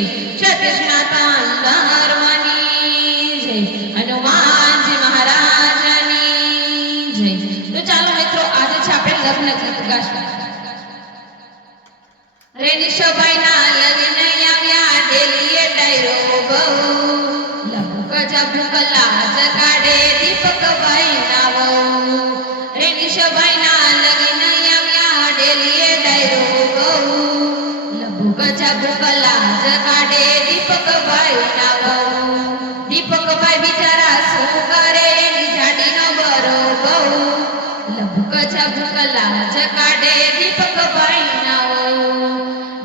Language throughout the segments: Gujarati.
સતીશ માતા અંધારવાની જય, હનુમાનજી મહારાજની જય. તો ચાલો મિત્રો, આજે છે આપણે લગ્ન ગીત ગાશું. રે નિશોભાઈના લગ્ન આવ્યા ડેલીએ ડાયરો બહુ, લબુક ઝબુક લાજ કાઢે દીપકભાઈ ના વહુ. રે નિશોભાઈના લગ્ન આવ્યા ડેલીએ ડાયરો બહુ, લબુક ઝબુક લાજ કાઢે દીપકભાઈ ના વહુ. દીપકભાઈ બિચારા શું કરે એની જાડીનો બરો બહુ, લબુક ઝબુક લાજ કાઢે દીપકભાઈ ના વહુ.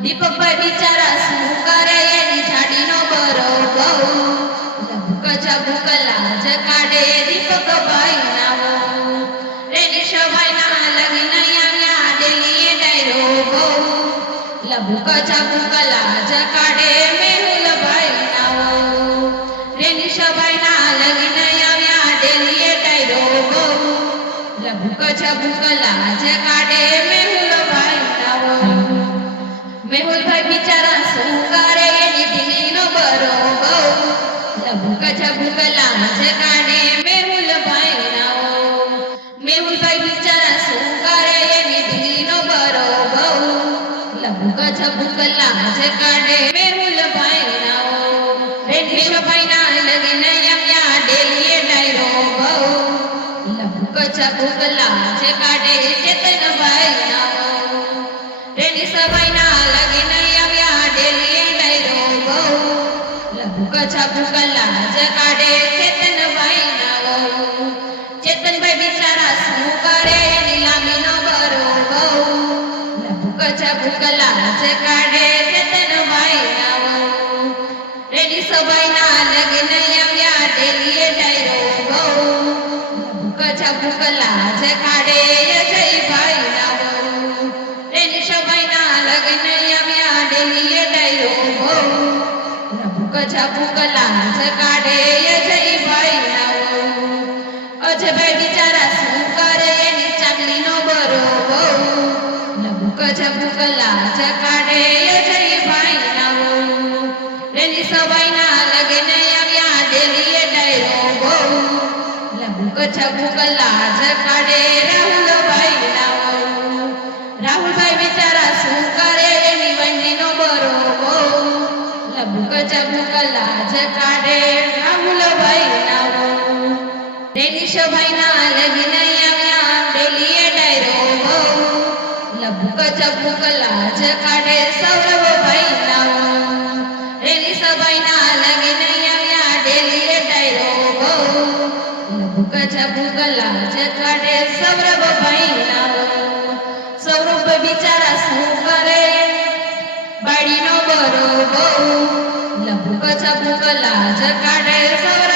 દીપકભાઈ બિચારા શું કરે એની જાડીનો બરો બહુ, લબુક ઝબુક લાજ કાઢે દીપકભાઈ ના વહુ. રે નિશોભાઈના લગ્ન આવ્યા ડેલીએ ડાયરો બહુ, લબુક ઝબુક લાજ કાઢે મેહુલભાઈ ના વહુ. રે નિશોભાઈના લગ્ન આવ્યા ડેલીએ ડાયરો બહુ, લબુક ઝબુક લાજ કાઢે મેહુલભાઈ ના વહુ. મેહુલભાઈ બિચારા શું કરે એની ઢીલીનો બરો બહુ, લબુક ઝબુક લાજ કાઢે મેહુલભાઈ ના વહુ. મેહુલભાઈ બિચારા શું કરે એની ઢીલીનો બરો બહુ, લબુક ઝબુક લાજ કાઢે મેહુલભાઈ ના વહુ. રે નિશોભાઈના લગ્ન આવ્યા ડેલીએ ડાયરો બહુ, લબુક ઝબુક લાજ કાઢે ચેતનભાઈ ના વહુ. રે નિશોભાઈના લગ્ન આવ્યા ડેલીએ ડાયરો બહુ, લબુક ઝબુક લાજ કાઢે ચેતનભાઈ ના વહુ. ચેતનભાઈ બિચારા શું કરે એની લાંબીનો બરો બહુ, લબુક ઝબુક લાજ કાઢે ચેતનભાઈ ના વહુ. રે નિશોભાઈના લગ્ન આવ્યા ડેલીએ ડાયરો બહુ, લબુક ઝબુક લાજ કાઢે અજયભાઈ ના વહુ. રે નિશોભાઈના લગ્ન આવ્યા ડેલીએ ડાયરો બહુ, લબુક ઝબુક લાજ કાઢે અજયભાઈ ના વહુ. અજયભાઈ બિચારા શું કરે એની ચાકલીનો બરો બહુ, લબુક ઝબુક લાજ કાઢે અજયભાઈ ના વહુ. રે નિશોભાઈના લગ્ન આવ્યા ડેલીએ ડાયરો બહુ, લબુક ઝબુક લાજ કાઢે રાહુલભાઈ ના વહુ. રાહુલભાઈ બિચારા શું કરે એની વંડીનો બરો બહુ, લબુક ઝબુક લાજ કાઢે રાહુલભાઈ ના વહુ. રે નિશોભાઈના લગ્ન આવ્યા ડેલીએ ડાયરો બહુ, લબુક ઝબુક લાજ કાઢે સૌરભભાઈ ના વહુ. રે નિશોભાઈના લગ્ન આવ્યા ડેલીએ ડાયરો બહુ, લબુક ઝબુક લાજ કાઢે સૌરભભાઈ ના વહુ. સૌરભભાઈ બિચારા શું કરે બાળીનો બરો બહુ, લબુક ઝબુક લાજ કાઢે સૌરભ